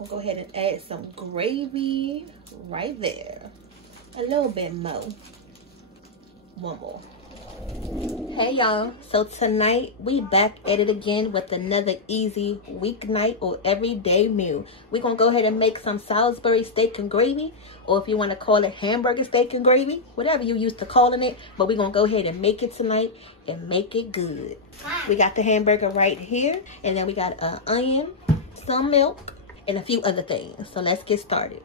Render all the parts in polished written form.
We'll go ahead and add some gravy right there. A little bit more. One more. Hey y'all, so tonight we back at it again with another easy weeknight or everyday meal. We're gonna go ahead and make some Salisbury steak and gravy, or if you want to call it hamburger steak and gravy, whatever you used to calling it, but we're gonna go ahead and make it tonight and make it good. We got the hamburger right here, and then we got an onion, some milk, and a few other things. So let's get started.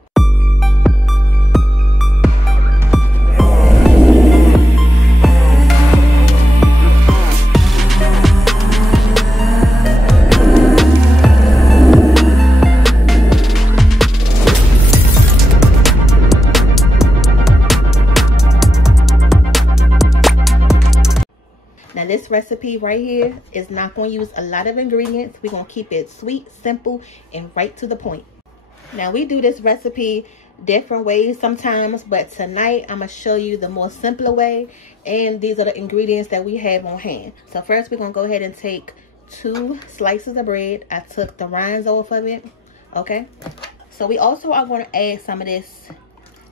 Now this recipe right here is not going to use a lot of ingredients. We're going to keep it sweet, simple, and right to the point. Now we do this recipe different ways sometimes, but tonight I'm going to show you the more simpler way, and these are the ingredients that we have on hand. So first we're going to go ahead and take 2 slices of bread. I took the rinds off of it, okay? So we also are going to add some of this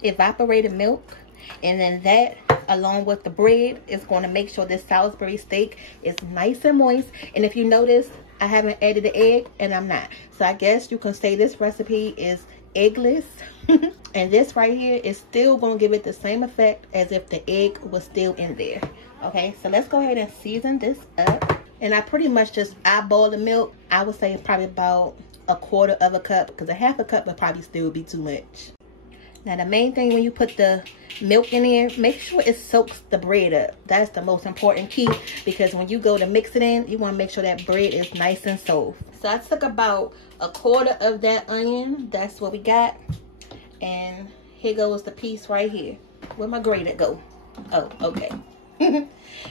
evaporated milk, and then that along with the bread is going to make sure this Salisbury steak is nice and moist. And if you notice, I haven't added the egg, and I'm not. So I guess you can say this recipe is eggless. And this right here is still going to give it the same effect as if the egg was still in there. Okay, so let's go ahead and season this up. And I pretty much just eyeball the milk. I would say probably about 1/4 of a cup, because a 1/2 cup would probably still be too much. Now the main thing when you put the milk in there, make sure it soaks the bread up. That's the most important key, because when you go to mix it in, you want to make sure that bread is nice and soft. So I took about 1/4 of that onion. That's what we got. And here goes the piece right here. Where my grater go? Oh, okay.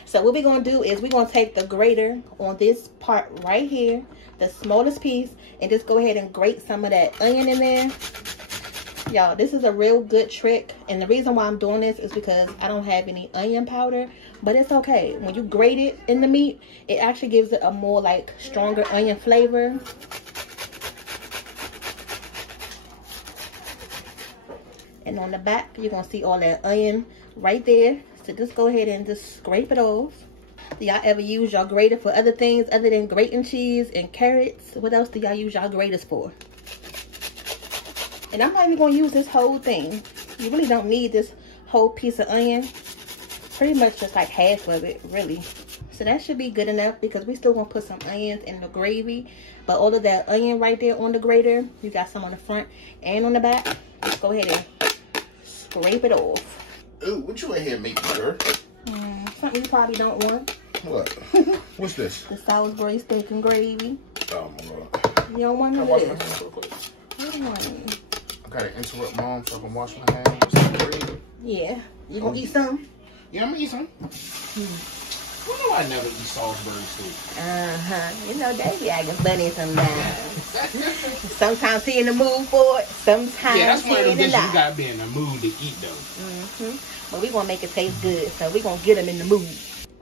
So what we're going to do is we're going to take the grater on this part right here, the smallest piece, and just go ahead and grate some of that onion in there. Y'all, this is a real good trick, and the reason why I'm doing this is because I don't have any onion powder, but it's okay. When you grate it in the meat, it actually gives it a more like stronger onion flavor. And on the back, you're gonna see all that onion right there. So just go ahead and just scrape it off. Do y'all ever use y'all grater for other things other than grating cheese and carrots? What else do y'all use y'all graters for? And I'm not even going to use this whole thing. You really don't need this whole piece of onion. Pretty much just like half of it, really. So that should be good enough, because we still going to put some onions in the gravy. But all of that onion right there on the grater, you got some on the front and on the back. Just go ahead and scrape it off. Ooh, what you in here making, girl? Something you probably don't want. What? What's this? The Salisbury steak and gravy. Oh my God. You don't want none of this? I don't want it. Gotta interrupt mom so I can wash my hands. Yeah. You gonna eat some? Yeah, I'm gonna eat some. You know I never eat Salisbury steak. You know, they be acting funny sometimes. Sometimes he in the mood for it. Sometimes yeah, that's one of the dishes not. you gotta be in the mood to eat though. But we gonna make it taste good, so we gonna get them in the mood.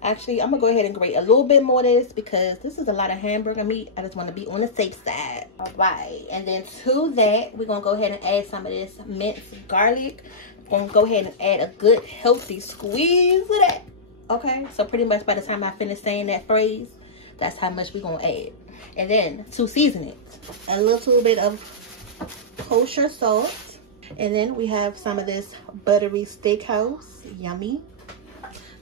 Actually, I'm gonna go ahead and grate a little bit more of this, because this is a lot of hamburger meat. I just want to be on the safe side. All right, and then to that, we're gonna go ahead and add some of this minced garlic. We're gonna go ahead and add a good healthy squeeze of that. Okay, so pretty much by the time I finish saying that phrase, that's how much we're gonna add. And then to season it, a little bit of kosher salt, and then we have some of this buttery steakhouse. Yummy.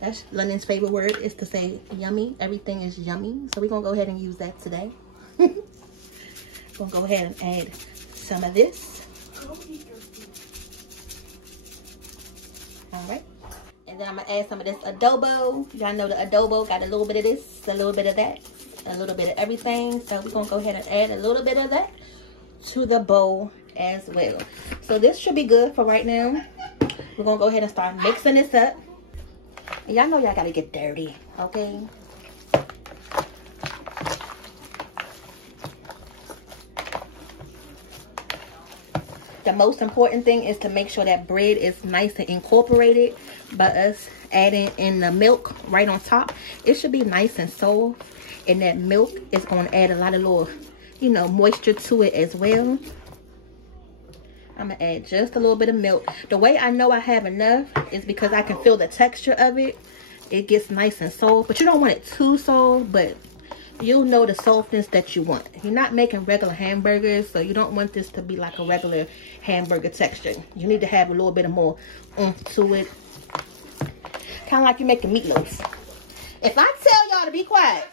That's London's favorite word, is to say yummy. Everything is yummy. So we're going to go ahead and use that today. We're going to go ahead and add some of this. All right. And then I'm going to add some of this adobo. Y'all know the adobo got a little bit of this, a little bit of that, a little bit of everything. So we're going to go ahead and add a little bit of that to the bowl as well. So this should be good for right now. We're going to go ahead and start mixing this up. Y'all know y'all gotta get dirty, okay? The most important thing is to make sure that bread is nice and incorporated by us adding in the milk right on top. It should be nice and soft, and that milk is going to add a lot of little, you know, moisture to it as well. I'm gonna add just a little bit of milk. The way I know I have enough is because I can feel the texture of it. It gets nice and soft, but you don't want it too soft, but you'll know the softness that you want. You're not making regular hamburgers, so you don't want this to be like a regular hamburger texture. You need to have a little bit of more oomph to it. Kind of like you're making meatloaf. If I tell y'all to be quiet.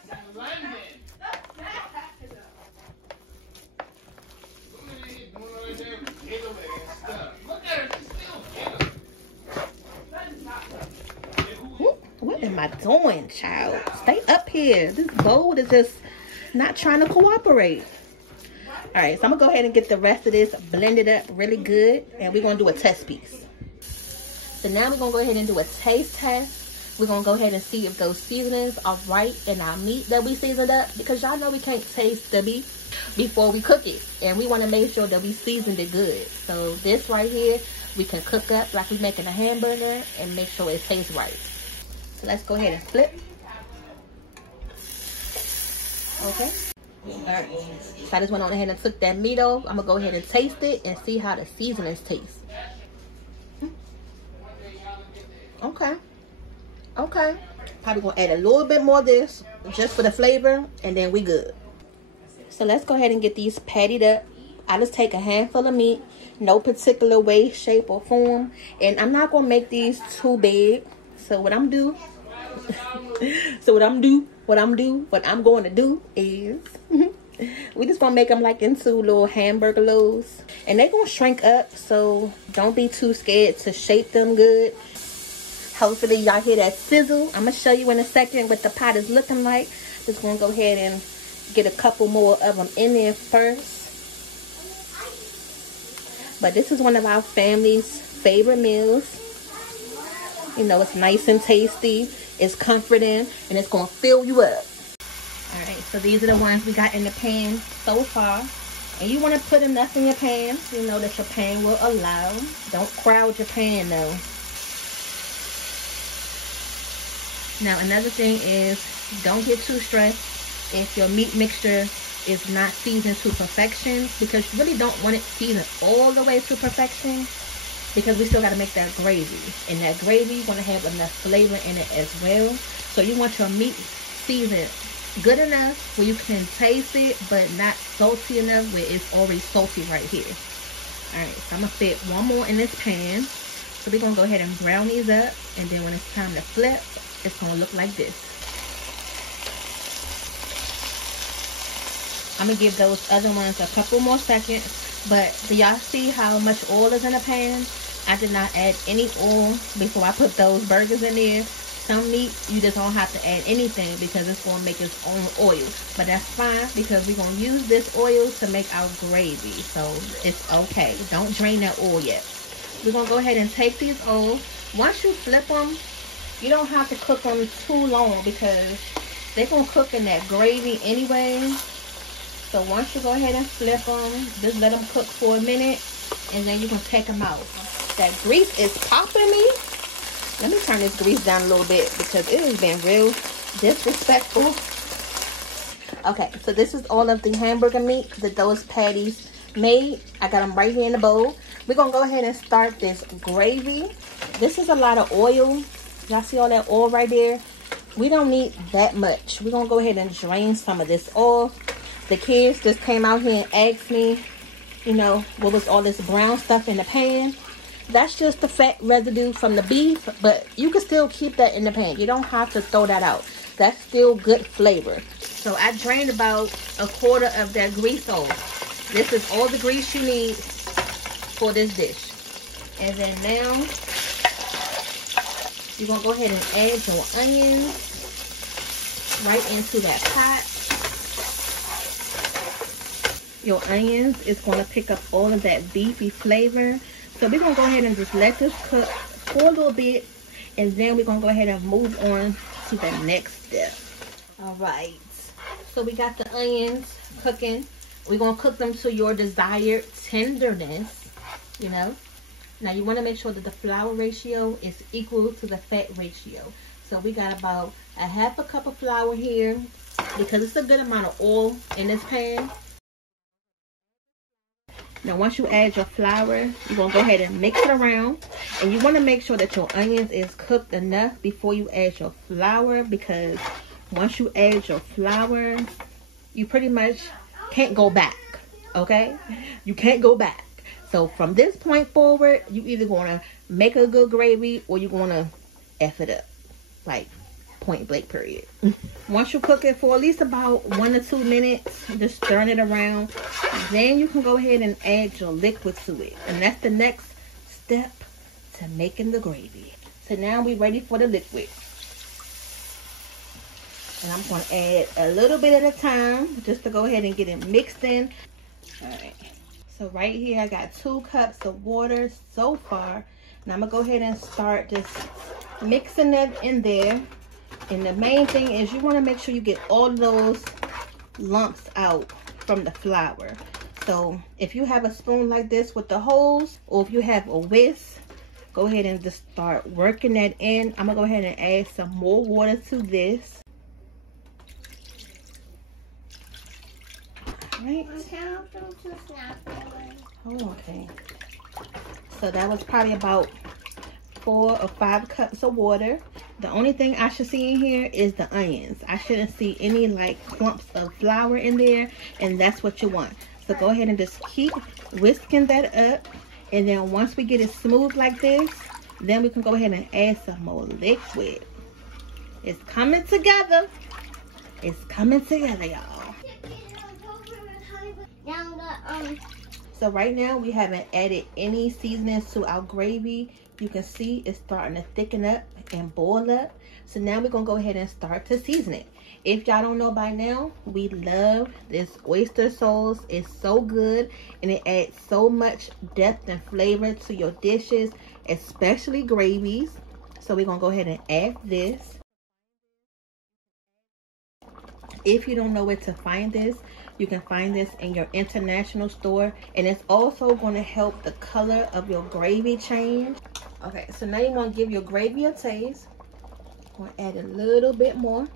What am I doing, child? Stay up here. This bowl is just not trying to cooperate. All right, so I'm gonna go ahead and get the rest of this blended up really good, and we're gonna do a test piece. So now we're gonna go ahead and do a taste test. We're gonna go ahead and see if those seasonings are right in our meat that we seasoned up, because y'all know we can't taste the meat before we cook it, and we want to make sure that we seasoned it good. So this right here, we can cook up like we're making a hamburger and make sure it tastes right. So let's go ahead and flip. Okay. Alright. So I just went on ahead and took that meat off. I'm gonna go ahead and taste it and see how the seasonings taste. Okay. Okay. Probably gonna add a little bit more of this just for the flavor, and then we good. So let's go ahead and get these patted up. I just take a handful of meat, no particular way, shape, or form, and I'm not gonna make these too big. So what I'm going to do is we just gonna make them like into little hamburger loaves, and they're gonna shrink up, so don't be too scared to shape them good. Hopefully y'all hear that sizzle. I'm gonna show you in a second what the pot is looking like. Just gonna go ahead and get a couple more of them in there first. But this is one of our family's favorite meals. You know, it's nice and tasty, it's comforting, and it's gonna fill you up. All right, so these are the ones we got in the pan so far. And you wanna put enough in your pan, you know, that your pan will allow. Don't crowd your pan though. Now another thing is, don't get too stressed if your meat mixture is not seasoned to perfection, because you really don't want it seasoned all the way to perfection, because we still got to make that gravy, and that gravy want to have enough flavor in it as well. So you want your meat seasoned good enough where you can taste it, but not salty enough where it's already salty right here. All right, so I'm gonna fit one more in this pan. So we're gonna go ahead and brown these up, and then when it's time to flip, it's gonna look like this. I'm gonna give those other ones a couple more seconds, but do y'all see how much oil is in the pan? I did not add any oil before I put those burgers in there. Some meat, you just don't have to add anything because it's going to make its own oil. But that's fine, because we're going to use this oil to make our gravy. So it's okay. Don't drain that oil yet. We're going to go ahead and take these oils. Once you flip them, you don't have to cook them too long, because they're going to cook in that gravy anyway. So once you go ahead and flip them, just let them cook for a minute, and then you can take them out. That grease is popping me. Let me turn this grease down a little bit, because it has been real disrespectful. Okay, so this is all of the hamburger meat that those patties made. I got them right here in the bowl. We're going to go ahead and start this gravy. This is a lot of oil. Y'all see all that oil right there? We don't need that much. We're going to go ahead and drain some of this oil. The kids just came out here and asked me, you know, what was all this brown stuff in the pan. That's just the fat residue from the beef, but you can still keep that in the pan. You don't have to throw that out. That's still good flavor. So I drained about a quarter of that grease off. This is all the grease you need for this dish. And then now, you're going to go ahead and add your onions right into that pot. Your onions is going to pick up all of that beefy flavor. So we're going to go ahead and just let this cook for a little bit, and then we're going to go ahead and move on to the next step. All right. So we got the onions cooking. We're going to cook them to your desired tenderness, you know. Now you want to make sure that the flour ratio is equal to the fat ratio. So we got about a half a cup of flour here, because it's a good amount of oil in this pan. Now once you add your flour, you're gonna go ahead and mix it around. And you wanna make sure that your onions is cooked enough before you add your flour, because once you add your flour, you pretty much can't go back, okay? You can't go back. So from this point forward, you either gonna make a good gravy or you're gonna F it up, like point blank period. Once you cook it for at least about 1 to 2 minutes, just stirring it around, then you can go ahead and add your liquid to it. And that's the next step to making the gravy. So now we're ready for the liquid. And I'm going to add a little bit at a time just to go ahead and get it mixed in. All right. So right here, I got 2 cups of water so far. And I'm going to go ahead and start just mixing that in there. And the main thing is you want to make sure you get all those lumps out from the flour. So if you have a spoon like this with the holes, or if you have a whisk, go ahead and just start working that in. I'm going to go ahead and add some more water to this. Right. Oh, okay. So that was probably about 4 or 5 cups of water. The only thing I should see in here is the onions. I shouldn't see any like clumps of flour in there, and that's what you want. So go ahead and just keep whisking that up, and then once we get it smooth like this, then we can go ahead and add some more liquid. It's coming together. It's coming together, y'all. So right now we haven't added any seasonings to our gravy. You can see it's starting to thicken up and boil up. So now we're gonna go ahead and start to season it. If y'all don't know by now, we love this oyster sauce. It's so good and it adds so much depth and flavor to your dishes, especially gravies. So we're gonna go ahead and add this. If you don't know where to find this, you can find this in your international store, and it's also going to help the color of your gravy change. Okay, so now you want to give your gravy a taste. I'm going to add a little bit more.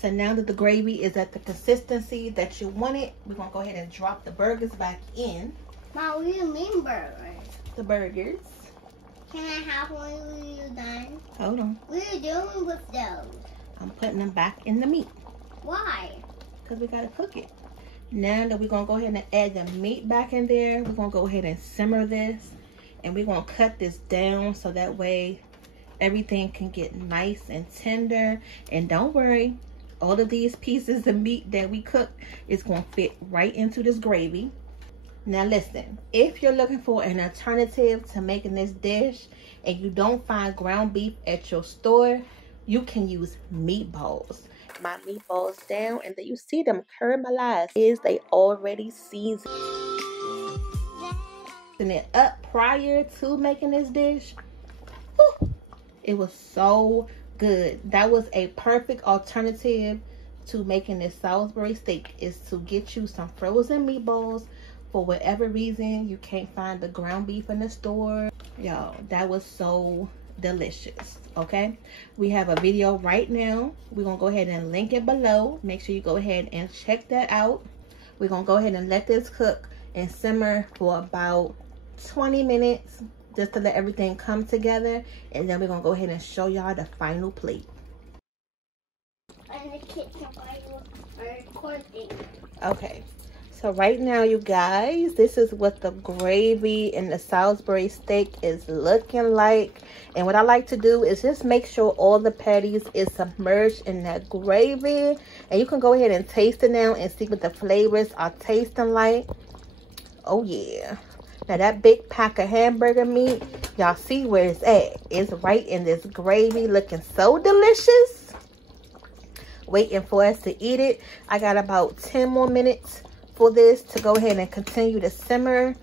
So now that the gravy is at the consistency that you want it, we're going to go ahead and drop the burgers back in. Mom, what do you mean burgers? The burgers. Can I have one when you're done? Hold on. What are you doing with those? I'm putting them back in the meat. Why? Because we got to cook it. Now that we're going to go ahead and add the meat back in there, we're going to go ahead and simmer this. And we're going to cut this down so that way everything can get nice and tender. And don't worry, all of these pieces of meat that we cook is going to fit right into this gravy. Now listen, if you're looking for an alternative to making this dish and you don't find ground beef at your store, you can use meatballs. My meatballs down, and then you see them caramelized. Is they already seasoned it up prior to making this dish? Whew, it was so good. That was a perfect alternative to making this Salisbury steak, is to get you some frozen meatballs. For whatever reason you can't find the ground beef in the store, y'all, that was so delicious. Okay, we have a video right now. We're gonna go ahead and link it below. Make sure you go ahead and check that out. We're gonna go ahead and let this cook and simmer for about 20 minutes just to let everything come together, and then we're gonna go ahead and show y'all the final plate. And the kitchen while you are recording. Okay, so right now, you guys, this is what the gravy in the Salisbury steak is looking like. And what I like to do is just make sure all the patties is submerged in that gravy. And you can go ahead and taste it now and see what the flavors are tasting like. Oh yeah. Now that big pack of hamburger meat, y'all see where it's at. It's right in this gravy, looking so delicious. Waiting for us to eat it. I got about 10 more minutes for this to go ahead and continue to simmer.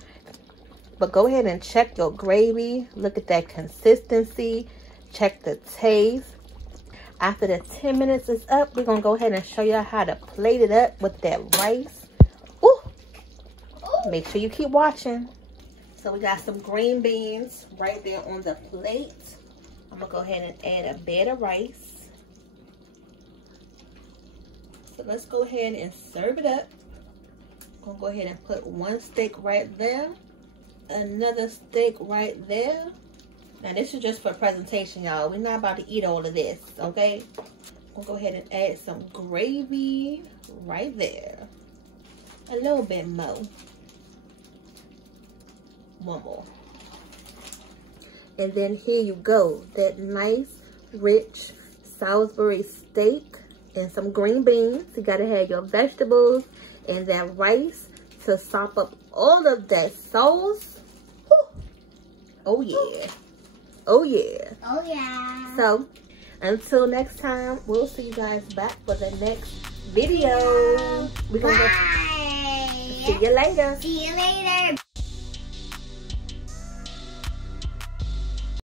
But go ahead and check your gravy. Look at that consistency. Check the taste. After the 10 minutes is up, we're gonna go ahead and show you how to plate it up with that rice. Ooh. Make sure you keep watching. So we got some green beans right there on the plate. I'm gonna go ahead and add a bed of rice. So let's go ahead and serve it up. gonna go ahead and put one steak right there. Another steak right there. Now this is just for presentation, y'all. We're not about to eat all of this, okay? We'll go ahead and add some gravy right there. A little bit more. One more. And then here you go. That nice, rich Salisbury steak and some green beans. You gotta have your vegetables and that rice to sop up all of that sauce. Woo. Oh yeah. Oh yeah. Oh yeah. So until next time, we'll see you guys back for the next video. We're gonna Bye. see you later. See you later.